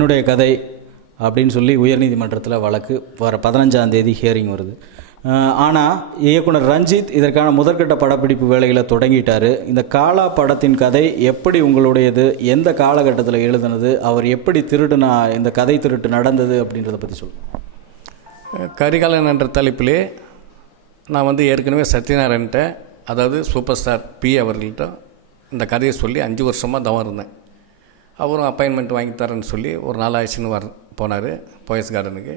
என்னுடைய கதை அப்படின்னு சொல்லி உயர்நீதிமன்றத்தில் வழக்கு வர பதினஞ்சாம் தேதி ஹியரிங் வருது. ஆனால் இயக்குனர் ரஞ்சித் இதற்கான முதற்கட்ட படப்பிடிப்பு வேலைகளை தொடங்கிட்டார். இந்த காலா படத்தின் கதை எப்படி உங்களுடையது எந்த காலகட்டத்தில் எழுதுனது அவர் எப்படி திருடுனா இந்த கதை திருட்டு நடந்தது அப்படின்றத பற்றி சொல்லுங்கள் கரிகாலன் என்ற தலைப்பிலே நான் வந்து ஏற்கனவே சத்யநாராயண்கிட்ட அதாவது சூப்பர் ஸ்டார் பி அவர்கள்ட்ட இந்த கதையை சொல்லி அஞ்சு வருஷமாக தவம் இருந்தேன். அவரும் அப்பாயின்மெண்ட் வாங்கி தரேன்னு சொல்லி ஒரு நாள் ஆயிடுச்சுன்னு வர போனார் போயஸ் கார்டனுக்கு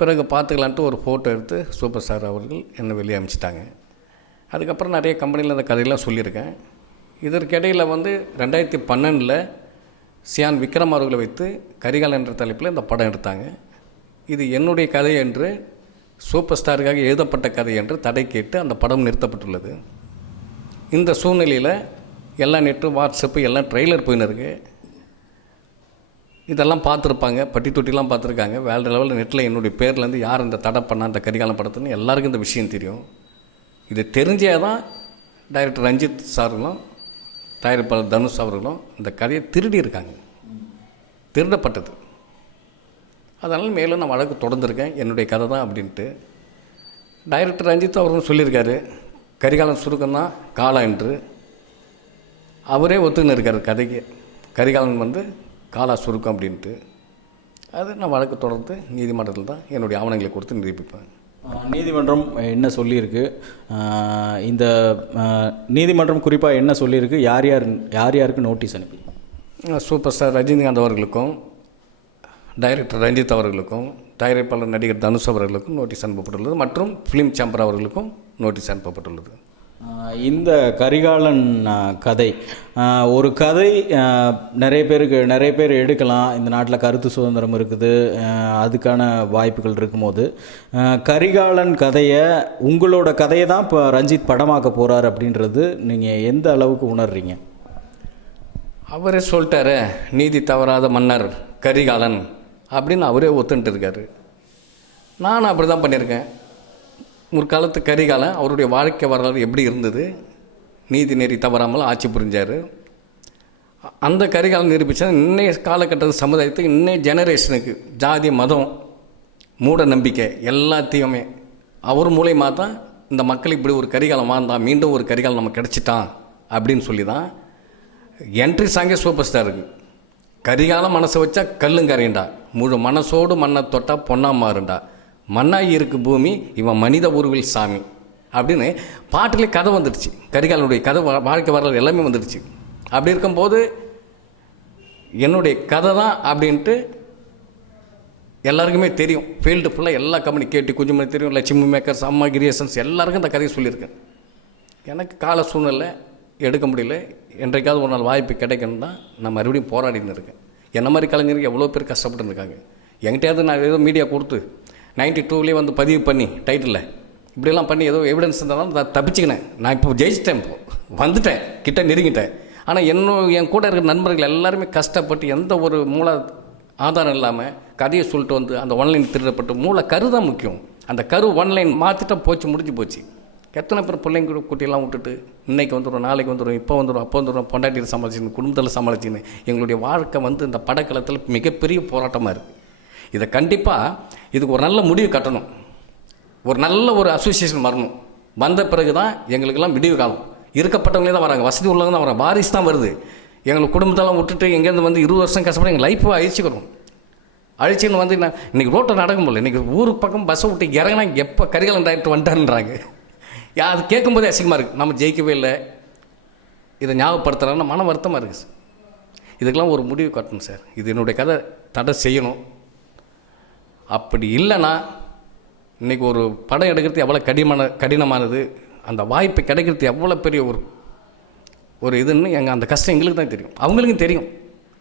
பிறகு பார்த்துக்கலான்ட்டு ஒரு ஃபோட்டோ எடுத்து சூப்பர் ஸ்டார் அவர்கள் என்னை வெளியே அமிச்சிட்டாங்க. அதுக்கப்புறம் நிறைய கம்பெனியில் அந்த கதையெல்லாம் சொல்லியிருக்கேன். இதற்கிடையில் வந்து ரெண்டாயிரத்தி பன்னெண்டில் சியான் விக்ரம் அவர்களை வைத்து கரிகால் என்ற தலைப்பில் இந்த படம் எடுத்தாங்க. இது என்னுடைய கதை என்று சூப்பர் ஸ்டாருக்காக எழுதப்பட்ட கதை என்று தடை கேட்டு அந்த படம் நிறுத்தப்பட்டுள்ளது. இந்த சூழ்நிலையில் எல்லா நெட்டு வாட்ஸ்அப்பு எல்லாம் ட்ரெய்லர் போயின்னு இருக்குது இதெல்லாம் பார்த்துருப்பாங்க பட்டி தொட்டிலாம் பார்த்துருக்காங்க. வேறு லெவலில் நெட்டில் என்னுடைய பேர்லேருந்து யார் இந்த தடை பண்ணா இந்த கரிகாலம் படத்துன்னு எல்லாருக்கும் இந்த விஷயம் தெரியும். இது தெரிஞ்சே தான் டைரக்டர் ரஞ்சித் சார்களும் தயாரிப்பாளர் தனுஷ் அவர்களும் இந்த கதையை திருடி இருக்காங்க. திருடப்பட்டது. அதனால் மேலும் நான் வழக்கு தொடர்ந்துருக்கேன். என்னுடைய கதை தான் அப்படின்ட்டு. டைரக்டர் ரஞ்சித் அவரும் சொல்லியிருக்காரு கரிகாலம் சுருக்கம் தான் காலா என்று. அவரே ஒத்துன்னு இருக்கார் கதைக்கு. கரிகாலன் வந்து காலா சுருக்கம் அப்படின்ட்டு. அது நான் வழக்கு தொடர்ந்து நீதிமன்றத்தில் தான் என்னுடைய ஆவணங்களை கொடுத்து நிரூபிப்பேன். நீதிமன்றம் என்ன சொல்லியிருக்கு? இந்த நீதிமன்றம் குறிப்பாக என்ன சொல்லியிருக்கு? யார் யார் யார் யாருக்கு நோட்டீஸ் அனுப்பி? சூப்பர் ஸ்டார் ரஜினிகாந்த் அவர்களுக்கும் டைரக்டர் ரஞ்சித் அவர்களுக்கும் தயாரிப்பாளர் நடிகர் தனுஷ் அவர்களுக்கும் நோட்டீஸ் அனுப்பப்பட்டுள்ளது. மற்றும் ஃபிலிம் சேம்பர் அவர்களுக்கும் நோட்டீஸ் அனுப்பப்பட்டுள்ளது. இந்த கரிகாலன் கதை. ஒரு கதை நிறைய பேருக்கு நிறைய பேர் எடுக்கலாம். இந்த நாட்டில் கருத்து சுதந்திரம் இருக்குது. அதுக்கான வாய்ப்புகள் இருக்கும்போது. கரிகாலன் கதையை உங்களோட கதையை தான் இப்போ ரஞ்சித் படமாக்க போகிறார் அப்படின்றது நீங்கள் எந்த அளவுக்கு உணர்றீங்க? அவரே சொல்லிட்டாரு நீதி தவறாத மன்னர் கரிகாலன் அப்படின்னு அவரே ஒத்துன்ட்டு இருக்காரு. நானும் அப்படி தான் பண்ணியிருக்கேன். முற்காலத்து கரிகாலன் அவருடைய வாழ்க்கை வரலாறு எப்படி இருந்தது? நீதி நெறி தவறாமல் ஆட்சி புரிஞ்சார். அந்த கரிகாலம் நிரூபித்தா இன்னைய காலகட்டத்து சமுதாயத்துக்கு இன்னைய ஜெனரேஷனுக்கு ஜாதி மதம் மூட நம்பிக்கை எல்லாத்தையுமே அவர் மூலயமா தான் இந்த மக்கள் இப்படி ஒரு கரிகாலம் வாழ்ந்தான் மீண்டும் ஒரு கரிகாலம் நம்ம கிடச்சிட்டான் அப்படின்னு சொல்லி தான் என்ட்ரி சாங்கே சூப்பர் ஸ்டாருக்கு கரிகாலம் மனசை வச்சா கல்லும் முழு மனசோடு மண்ணை தொட்டால் பொன்னா மாறுண்டா. மண்ணாகி இருக்கு பூமி இவன் மனித உருவில் சாமி. அப்படின்னு பாட்டிலே கதை வந்துடுச்சு. கரிகாலனுடைய கதை வாழ்க்கை வரலாறு எல்லாமே வந்துடுச்சு. அப்படி இருக்கும்போது என்னுடைய கதை தான் அப்படின்ட்டு எல்லாருக்குமே தெரியும். ஃபீல்டு ஃபுல்லாக எல்லா கம்பெனி கேட்டி குஞ்சுமணி தெரியும் லட்சுமி மேக்கர்ஸ் அம்மா கிரியேஷன்ஸ் எல்லாருக்கும் இந்த கதையை சொல்லியிருக்கேன். எனக்கு கால சூழ்நிலை எடுக்க முடியல. என்றைக்காவது ஒரு நாள் வாய்ப்பு கிடைக்கணும் தான் நான் மறுபடியும் போராடின்னு இருக்கேன். என்ன மாதிரி கலைஞருக்கு எவ்வளோ பேர் கஷ்டப்பட்டு இருக்காங்க என்கிட்டயாவது நான் ஏதோ மீடியா கொடுத்து நைன்டி டூவிலே வந்து பதிவு பண்ணி டைட்டிலில் இப்படிலாம் பண்ணி ஏதோ எவிடன்ஸ் இருந்தாலும் நான் தப்பிச்சுக்கினேன். நான் இப்போ ஜெயிச்சிட்டேன் இப்போ. வந்துட்டேன். கிட்ட நெருங்கிட்டேன். ஆனால் இன்னும் என் கூட இருக்கிற நண்பர்கள் எல்லாருமே கஷ்டப்பட்டு எந்த ஒரு மூல ஆதாரம் இல்லாமல் கதையை சொல்லிட்டு வந்து அந்த ஒன்லைன் திருடப்பட்டு மூளை கரு தான் முக்கியம். அந்த கரு ஒன்லைன் மாற்றிட்டா போச்சு முடிஞ்சு போச்சு. எத்தனை பேர் பிள்ளைங்க கூட குட்டியெல்லாம் விட்டுட்டு இன்னைக்கு வந்துடும் நாளைக்கு வந்துடும் இப்போ வந்துடும் அப்போ வந்துடும் பொண்டாட்டியில் சமாளிச்சுன்னு குடும்பத்தில் சமாளிச்சுன்னு எங்களுடைய வாழ்க்கை வந்து இந்த படக்களத்தில் மிகப்பெரிய போராட்டமாக இருக்குது இதை கண்டிப்பாக இதுக்கு ஒரு நல்ல முடிவு கட்டணும். ஒரு நல்ல ஒரு அசோசியேஷன் வரணும். வந்த பிறகு தான் எங்களுக்கெல்லாம் விடிவு காலம். இருக்கப்பட்டவங்களே தான் வராங்க. வசதி உள்ளவங்க தான் வராங்க. வாரிசு தான் வருது. எங்களுக்கு குடும்பத்தெல்லாம் விட்டுட்டு எங்கேருந்து வந்து இருபது வருஷம் கஷ்டப்பட்டு எங்கள் லைஃப்பை அழிச்சுக்கிறோம். அழிச்சின்னு வந்து நான் இன்றைக்கி ரோட்டை நடக்கும் போல இன்றைக்கி ஊருக்கு பக்கம் பஸ்ஸை விட்டு இறங்கினா எப்போ கரிகாலன் டைரக்டர் வந்துட்டாருன்றாங்க. அது கேட்கும்போதே அசிங்கமாக இருக்குது நம்ம ஜெயிக்கவே இல்லை. இதை ஞாபகப்படுத்துறாங்கன்னா மன வருத்தமாக இருக்குது சார். இதுக்கெல்லாம் ஒரு முடிவு கட்டணும் சார். இது என்னுடைய கதை. தடை செய்யணும். அப்படி இல்லைன்னா இன்றைக்கி ஒரு படம் எடுக்கிறது எவ்வளோ கடினமான கடினமானது அந்த வாய்ப்பு கிடைக்கிறது எவ்வளோ பெரிய ஒரு ஒரு இதுன்னு எங்கள் அந்த கஷ்டம் எங்களுக்கு தான் தெரியும். அவங்களுக்கும் தெரியும்.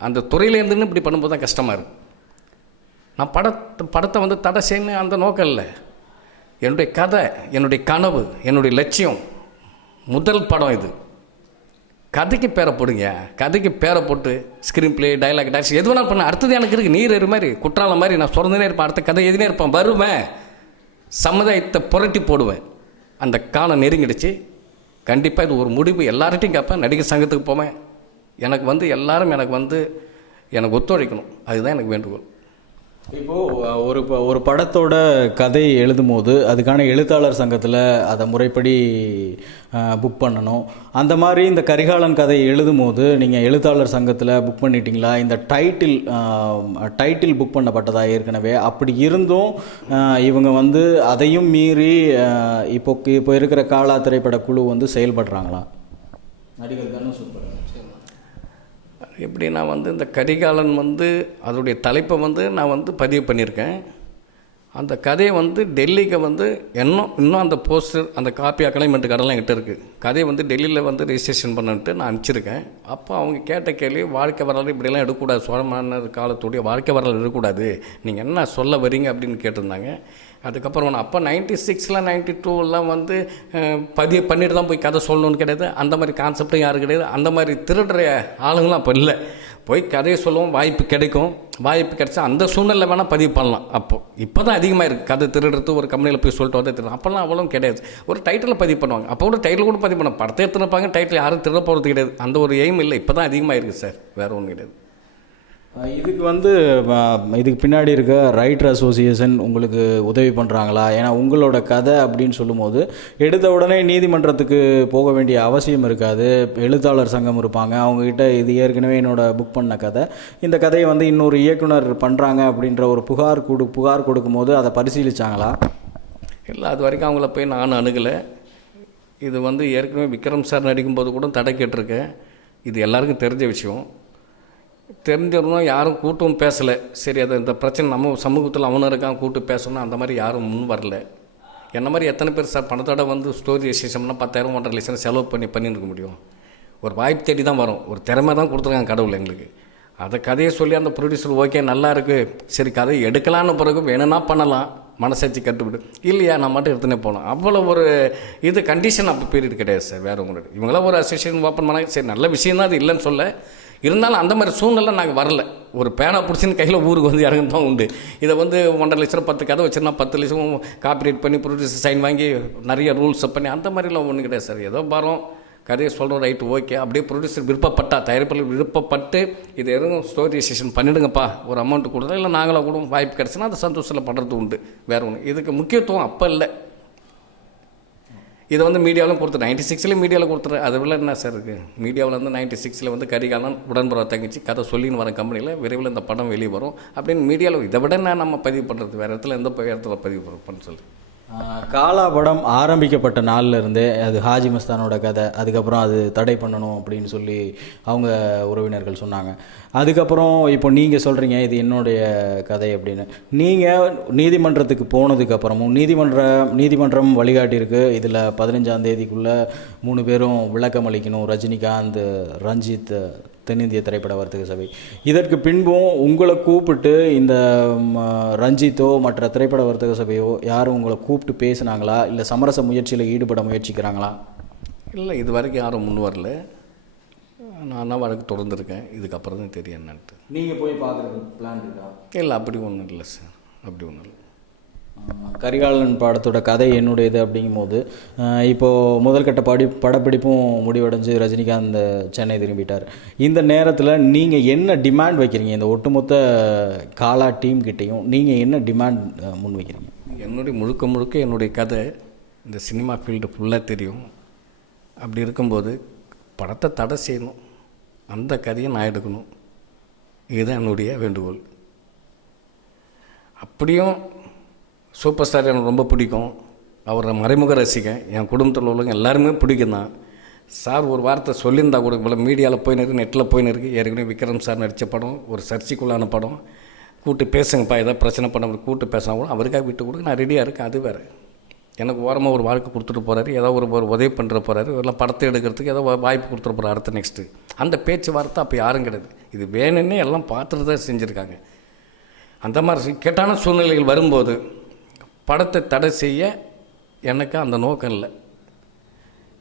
அந்த துறையிலேருந்துன்னு இப்படி பண்ணும்போது தான் கஷ்டமாக இருக்கும். நான் படத்தை படத்தை வந்து தடை செய்யணும் அந்த நோக்கம் இல்லை. என்னுடைய கதை என்னுடைய கனவு என்னுடைய லட்சியம் முதல் படம் இது. கதைக்கு பேரை போடுங்க. கதைக்கு பேரை போட்டு ஸ்க்ரீன் பிளே டைலாக் டான்ஸ் எது வேணாலும் பண்ண அடுத்தது எனக்கு இருக்குது நீர் எரு மாதிரி குற்றாலம் மாதிரி நான் சுரந்துனே இருப்பேன். அடுத்த கதை எதுனே இருப்பேன். வருவேன் சமுதாயத்தை புரட்டி போடுவேன். அந்த காலம் நெருங்கிடுச்சு. கண்டிப்பாக இது ஒரு முடிவு. எல்லார்ட்டையும் கேட்பேன். நடிகர் சங்கத்துக்கு போவேன். எனக்கு வந்து எல்லாரும் எனக்கு வந்து எனக்கு ஒத்துழைக்கணும். அதுதான் எனக்கு வேண்டுகோள். இப்போது ஒரு ப- ஒரு படத்தோட கதை எழுதும் போது அதுக்கான எழுத்தாளர் சங்கத்தில் அதை முறைப்படி புக் பண்ணணும். அந்த மாதிரி இந்த கரிகாலன் கதை எழுதும் போது நீங்கள் எழுத்தாளர் சங்கத்தில் புக் பண்ணிட்டீங்களா? இந்த டைட்டில் டைட்டில் புக் பண்ணப்பட்டதா ஏற்கனவே. அப்படி இருந்தும் இவங்க வந்து அதையும் மீறி இப்போ இப்போ இருக்கிற காலா திரைப்பட குழு வந்து செயல்படுறாங்களா? நடிகர் தானே சூப்பர் எப்படி நான் வந்து இந்த கரிகாலன் வந்து அதோடைய தலைப்பை வந்து நான் வந்து பதிவு பண்ணியிருக்கேன். அந்த கதையை வந்து டெல்லிக்கு வந்து இன்னும் இன்னும் அந்த போஸ்டர் அந்த காப்பி அக்கலைமெண்ட் கடலாம் என்கிட்ட இருக்குது கதையை வந்து டெல்லியில் வந்து ரிஜிஸ்ட்ரேஷன் பண்ணிட்டு நான் அனுப்பிச்சிருக்கேன். அப்போ அவங்க கேட்ட கேள்வி வாழ்க்கை வரலாறு இப்படிலாம் எடுக்கக்கூடாது. சோழமான காலத்துடைய வாழ்க்கை வரலாறு இருக்கக்கூடாது நீங்கள் என்ன சொல்ல வரீங்க அப்படின்னு கேட்டிருந்தாங்க. அதுக்கப்புறம் அப்போ நைன்டி சிக்ஸில் நைன்டி டூலாம் வந்து அஹ், பதிவு பண்ணிட்டு தான் போய் கதை சொல்லணும்னு கிடையாது. அந்த மாதிரி கான்செப்டும் யாரும் கிடையாது. அந்த மாதிரி திருடுற ஆளுங்களும் அப்போ இல்லை. போய் கதையை சொல்லவும் வாய்ப்பு கிடைக்கும். வாய்ப்பு கிடைச்சா அந்த சூழ்நிலை வேணால் பதிவு பண்ணலாம். அப்போ இப்போ தான் அதிகமாக இருக்குது கதை திருடுறது ஒரு கம்பெனியில் போய் சொல்லிட்டு வந்து திருடு அப்போல்லாம் அவ்வளோ கிடையாது. ஒரு டைட்டில் பதிவு பண்ணுவாங்க. அப்போ கூட டைட்டில் கூட பதிவு பண்ணுவாங்க படத்தை எடுத்துருப்பாங்க டைட்டில் யாரும் திருட போகிறது கிடையாது. அந்த ஒரு எய்ம் இல்லை. இப்போ தான் அதிகமாக இருக்குது சார் வேறு ஒன்றும் கிடையாது. இதுக்கு வந்து இதுக்கு பின்னாடி இருக்க ரைட்டர் அசோசியேஷன் உங்களுக்கு உதவி பண்ணுறாங்களா ஏன்னா உங்களோட கதை அப்படின்னு சொல்லும்போது எடுத்த உடனே நீதிமன்றத்துக்கு போக வேண்டிய அவசியம் இருக்காது. எழுத்தாளர் சங்கம் இருப்பாங்க. அவங்கக்கிட்ட இது ஏற்கனவே என்னோட புக் பண்ண கதை. இந்த கதையை வந்து இன்னொரு இயக்குனர் பண்ணுறாங்க அப்படின்ற ஒரு புகார் கொடு புகார் கொடுக்கும்போது அதை பரிசீலித்தாங்களா இல்லை அது வரைக்கும் அவங்கள போய் நான் அணுகலை. இது வந்து ஏற்கனவே விக்ரம் சார் நடிக்கும்போது கூட தடை கேட்டிருக்கேன். இது எல்லாருக்கும் தெரிஞ்ச விஷயம். தெரிஞ்சிருந்தோம் யாரும் கூட்டும் பேசலை. சரி அது இந்த பிரச்சனை நம்ம சமூகத்தில் அவனும் இருக்கான் கூட்டு பேசணும் அந்த மாதிரி யாரும் முன் வரல. என்ன மாதிரி எத்தனை பேர் சார் பணத்தோட வந்து ஸ்டோரி விசேஷம்னா பத்தாயிரம் ஒன்றரை லட்சம் செலவு பண்ணி பண்ணியிருக்க முடியும்? ஒரு வாய்ப்பு தேடி தான் வரும். ஒரு திறமை தான் கொடுத்துருக்காங்க கடவுள் எங்களுக்கு. அதை கதையை சொல்லி அந்த ப்ரொடியூசர் ஓகே நல்லா இருக்குது சரி கதை எடுக்கலான்னு பிறகு வேணும்னா பண்ணலாம். மனசாட்சி கட்டுவிடு இல்லையா நான் மட்டும் எடுத்துனே போகணும். அவ்வளோ ஒரு இது கண்டிஷன் அப்போ பீரியட் கிடையாது சார் வேறு உங்களுக்கு இவங்களாம் ஒரு அசோசியேஷன் ஓப்பன் பண்ணாங்க. சரி நல்ல விஷயம் தான் அது இல்லைன்னு சொல்ல. இருந்தாலும் அந்த மாதிரி சூழ்நிலை நாங்கள் வரல. ஒரு பேனா பிடிச்சின்னு கையில் ஊருக்கு வந்து இறங்கு தான் உண்டு. இதை வந்து ஒன்றரை லட்சம் பத்து கதை வச்சுருந்தா பத்து லட்சம் காப்பிரைட் பண்ணி ப்ரொடியூசர் சைன் வாங்கி நிறைய ரூல்ஸ் பண்ணி அந்த மாதிரிலாம் ஒன்றும் கிடையாது சார் ஏதோ வரோம் கதையை சொல்கிறோம் ரைட்டு ஓகே. அப்படியே ப்ரொடியூசர் விருப்பப்பட்டா தயாரிப்பாளர் விருப்பப்பட்டு இது எதுவும் ஸ்டோரி செஷன் பண்ணிடுங்கப்பா. ஒரு அமௌண்ட் கொடுத்தா இல்லை நாங்களாக கூட வாய்ப்பு கிடச்சுன்னா அது சந்தோஷத்தில் பண்ணுறது உண்டு. வேறு ஒன்று இதுக்கு முக்கியத்துவம் அப்போ இல்லை. இதை வந்து மீடியாவிலும் கொடுத்துரு நைன்டி சிக்ஸ்லேயும் மீடியாவில் கொடுத்துரு அதை விட என்ன சார் இருக்குது மீடியாவில் வந்து நைன்டி சிக்ஸில் வந்து கரிகாலன் உடன்புற தங்கச்சி கதை சொல்லின்னு வர கம்பெனியில் விரைவில் இந்த படம் வெளியே வரும். அப்படின்னு மீடியாவில் இதை விட என்ன நம்ம பதிவு பண்ணுறது வேறு இடத்துல எந்த இடத்துல பதிவு பண்ண சொல்லி காலா படம் ஆரம்பிக்கப்பட்ட நாளில் இருந்தே அது ஹாஜி மஸ்தானோட கதை அதுக்கப்புறம் அது தடை பண்ணணும் அப்படின்னு சொல்லி அவங்க உறவினர்கள் சொன்னாங்க. அதுக்கப்புறம் இப்போ நீங்கள் சொல்கிறீங்க இது என்னுடைய கதை அப்படின்னு. நீங்கள் நீதிமன்றத்துக்கு போனதுக்கப்புறமும் நீதிமன்ற நீதிமன்றம் வழிகாட்டியிருக்கு. இதில் பதினஞ்சாம் தேதிக்குள்ளே மூணு பேரும் விளக்கம் அளிக்கணும் ரஜினிகாந்த் ரஞ்சித் தென்னிந்திய திரைப்பட வர்த்தக சபை. இதற்கு பின்பும் உங்களை கூப்பிட்டு இந்த ரஞ்சித்தோ மற்ற திரைப்பட வர்த்தக சபையோ யாரும் உங்களை கூப்பிட்டு பேசுனாங்களா? இல்லை சமரச முயற்சியில் ஈடுபட முயற்சிக்கிறாங்களா? இல்லை இது வரைக்கும் யாரும் முன் வரல. நான் தான் வழக்கு தொடர்ந்துருக்கேன். இதுக்கப்புறம் தான் தெரியும் என்னன்ட்டு. நீங்கள் போய் பார்க்குறது பிளான் இருக்கா? இல்லை அப்படி ஒன்றும் இல்லை சார் அப்படி ஒன்றும் இல்லை. கரிகாலன் படத்தோட கதை என்னுடையது அப்படிங்கும்போது போது இப்போது முதல்கட்ட படி படப்பிடிப்பும் முடிவடைஞ்சு ரஜினிகாந்த் சென்னை திரும்பிட்டார். இந்த நேரத்தில் நீங்கள் என்ன டிமாண்ட் வைக்கிறீங்க? இந்த ஒட்டுமொத்த காலா டீம் கிட்டேயும் நீங்கள் என்ன டிமாண்ட் முன் வைக்கிறீங்க என்னுடைய முழுக்க முழுக்க என்னுடைய கதை இந்த சினிமா ஃபீல்டு ஃபுல்லாக தெரியும். அப்படி இருக்கும்போது படத்தை தடை செய்யணும். அந்த கதையை நான் எடுக்கணும். இதுதான் என்னுடைய வேண்டுகோள். அப்படியும் சூப்பர் ஸ்டார் எனக்கு ரொம்ப பிடிக்கும். அவரை மறைமுக ரசிகன் என் குடும்பத்தில் உள்ளவங்க எல்லாருமே பிடிக்கும் தான் சார் ஒரு வார்த்தை சொல்லியிருந்தா கூட இவ்வளோ மீடியாவில் போயின்னு இருக்கு நெட்டில் போயின்னு இருக்கு ஏற்கனவே விக்ரம் சார் நடித்த படம் ஒரு சர்ச்சைக்குள்ளான படம். கூட்டு பேசுங்கப்பா ஏதாவது பிரச்சனை பண்ண கூட்டு பேசினா கூட அவருக்காக விட்டு கொடுக்க நான் ரெடியாக இருக்கேன் அது வேறு. எனக்கு ஓரமாக ஒரு வாழ்க்கை கொடுத்துட்டு போகிறாரு ஏதோ ஒரு ஒரு உதவி பண்ணுற போகிறாரு எல்லாம் படத்தை எடுக்கிறதுக்கு ஏதோ வாய்ப்பு கொடுத்துட்டு போகிறார் அடுத்த நெக்ஸ்ட்டு அந்த பேச்சுவார்த்தை அப்போ யாரும் கிடையாது. இது வேணும்னே எல்லாம் பார்த்துட்டு தான் செஞ்சுருக்காங்க. அந்த மாதிரி கேட்டான சூழ்நிலைகள் வரும்போது படத்தை தடை செய்ய எனக்கு அந்த நோக்கம் இல்லை.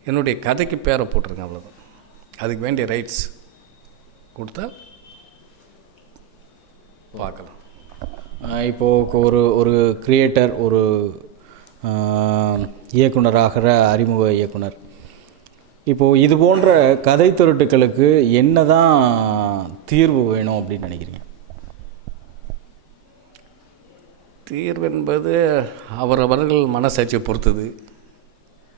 என்னுடைய கதைக்கு பேரை போட்டிருக்கேன் அவ்வளோதான் அதுக்கு வேண்டிய ரைட்ஸ் கொடுத்தா பார்க்கலாம். இப்போது ஒரு ஒரு கிரியேட்டர் ஒரு இயக்குனராகிற அறிமுக இயக்குனர். இப்போது இது போன்ற கதை திருட்டுக்களுக்கு என்ன தான் தீர்வு வேணும் அப்படின்னு நினைக்கிறீங்க? தீர்வு என்பது அவரவர்கள் மனசாட்சியை பொறுத்தது.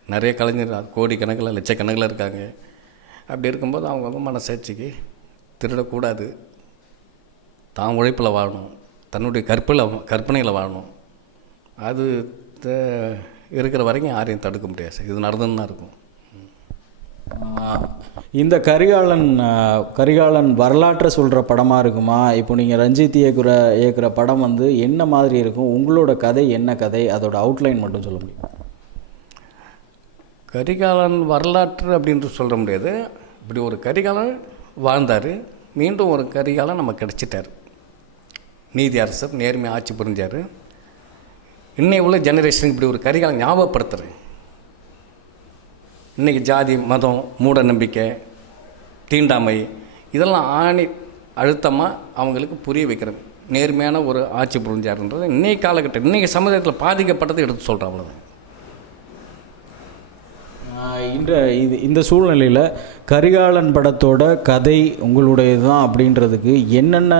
நிறைய கலைஞர் கோடிக்கணக்கில் லட்சக்கணக்கில் இருக்காங்க. அப்படி இருக்கும்போது அவங்கவுங்க மனசாட்சிக்கு திருடக்கூடாது. தான் உழைப்பில் வாழணும். தன்னுடைய கற்பில் கற்பனையில் வாழணும். அது த- இருக்கிற வரைக்கும் யாரையும் தடுக்க முடியாது. சார். இது நடந்துன்னு தான் இருக்கும். இந்த கரிகாலன் கரிகாலன் வரலாற்றை சொல்கிற படமாக இருக்குமா? இப்போ நீங்கள் ரஞ்சித் இயக்குற இயக்குற படம் வந்து என்ன மாதிரி இருக்கும்? உங்களோட கதை என்ன கதை? அதோட அவுட்லைன் மட்டும் சொல்ல முடியும்? கரிகாலன் வரலாற்று அப்படின்ட்டு சொல்ல முடியாது. இப்படி ஒரு கரிகாலன் வாழ்ந்தார். மீண்டும் ஒரு கரிகாலன் நமக்கு கிடச்சிட்டார். நீதி அரசர் நேர்மை ஆட்சி புரிஞ்சார். இன்னைக்கு உள்ள ஜெனரேஷன் இப்படி ஒரு கரிகாலன் ஞாபகப்படுத்துகிறேன் இன்றைக்கி ஜாதி மதம் மூட நம்பிக்கை தீண்டாமை இதெல்லாம் ஆணி அழுத்தமாக அவங்களுக்கு புரிய வைக்கிறேன் நேர்மையான ஒரு ஆட்சி புரிஞ்சாருன்றது இன்னைக்கு காலகட்டம். இன்றைக்கி சமுதாயத்தில் பாதிக்கப்பட்டதை எடுத்து சொல்கிறேன் அவ்வளோதான் இந்த இது இந்த சூழ்நிலையில் கரிகாலன் படத்தோட கதை உங்களுடையது தான் அப்படின்றதுக்கு என்னென்ன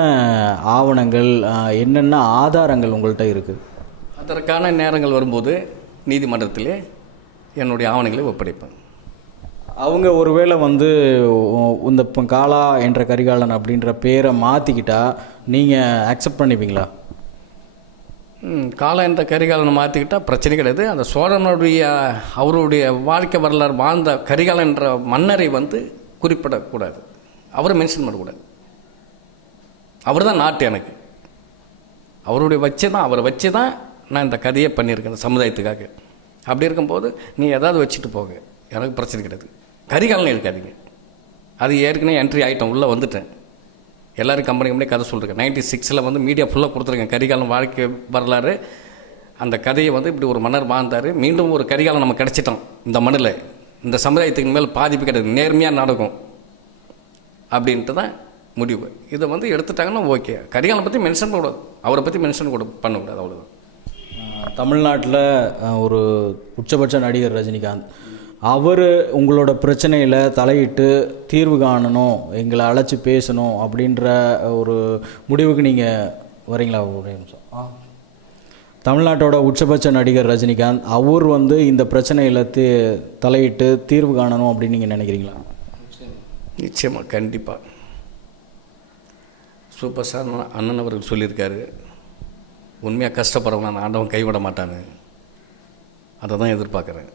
ஆவணங்கள் என்னென்ன ஆதாரங்கள் உங்கள்கிட்ட இருக்குது அதற்கான நேரங்கள் வரும்போது நீதிமன்றத்திலே என்னுடைய ஆவணங்களை ஒப்படைப்பேன். அவங்க ஒருவேளை வந்து இந்த இப்போ காலா என்ற கரிகாலன் அப்படின்ற பேரை மாற்றிக்கிட்டா நீங்கள் அக்செப்ட் பண்ணிப்பீங்களா? காலா என்ற கரிகாலனை மாற்றிக்கிட்டால் பிரச்சனை கிடையாது. அந்த சோழனுடைய அவருடைய வாழ்க்கை வரலாறு வாழ்ந்த கரிகாலன் என்ற மன்னரை வந்து குறிப்பிடக்கூடாது. அவரை மென்ஷன் பண்ணக்கூடாது. அவர் தான் நாட்டு எனக்கு. அவருடைய வச்சு தான் அவரை வச்சு தான் நான் இந்த கதையை பண்ணியிருக்கேன் இந்த சமுதாயத்துக்காக. அப்படி இருக்கும்போது நீ ஏதாவது வச்சுட்டு போக. எனக்கு பிரச்சனை கிடையாது. கரிகாலன் எடுக்காதீங்க அது ஏற்கனவே என்ட்ரி ஆகிட்டேன் உள்ளே வந்துட்டேன். எல்லோரும் கம்பெனி கம்பெனி கதை சொல்கிறேன் நைன்டி சிக்ஸில் வந்து மீடியா ஃபுல்லாக கொடுத்துருக்கேன். கரிகாலம் வாழ்க்கை வரலாறு. அந்த கதையை வந்து இப்படி ஒரு மன்னர் வாழ்ந்தார். மீண்டும் ஒரு கரிகாலன் நம்ம கிடச்சிட்டோம். இந்த மண்ணில். இந்த சமுதாயத்துக்கு மேல் பாதிப்பு கிடையாது. நேர்மையாக நடக்கும். அப்படின்ட்டு தான் முடிவு. இதை வந்து எடுத்துட்டாங்கன்னா ஓகே கரிகாலம் பற்றி மென்ஷன் கூடாது. அவரை பற்றி மென்ஷன் கூட பண்ணக்கூடாது அவ்வளோதான் தமிழ்நாட்டில் ஒரு உச்சபட்ச நடிகர் ரஜினிகாந்த். அவர் உங்களோட பிரச்சனையில் தலையிட்டு தீர்வு காணணும் எங்களை அழைச்சி பேசணும் அப்படின்ற ஒரு முடிவுக்கு நீங்கள் வரீங்களா ஒரு நிமிஷம். தமிழ்நாட்டோட உச்சபட்ச நடிகர் ரஜினிகாந்த் அவர் வந்து இந்த பிரச்சனையில் தீ தலையிட்டு தீர்வு காணணும் அப்படின்னு நீங்கள் நினைக்கிறீங்களா? நிச்சயமாக கண்டிப்பாக சூப்பர் ஸ்டார் அண்ணன் அவர்கள் சொல்லியிருக்காரு. உண்மையாக கஷ்டப்படுறவங்க நான் ஆண்டவன் கைவிட மாட்டான்னு அதை தான் எதிர்பார்க்குறேன்.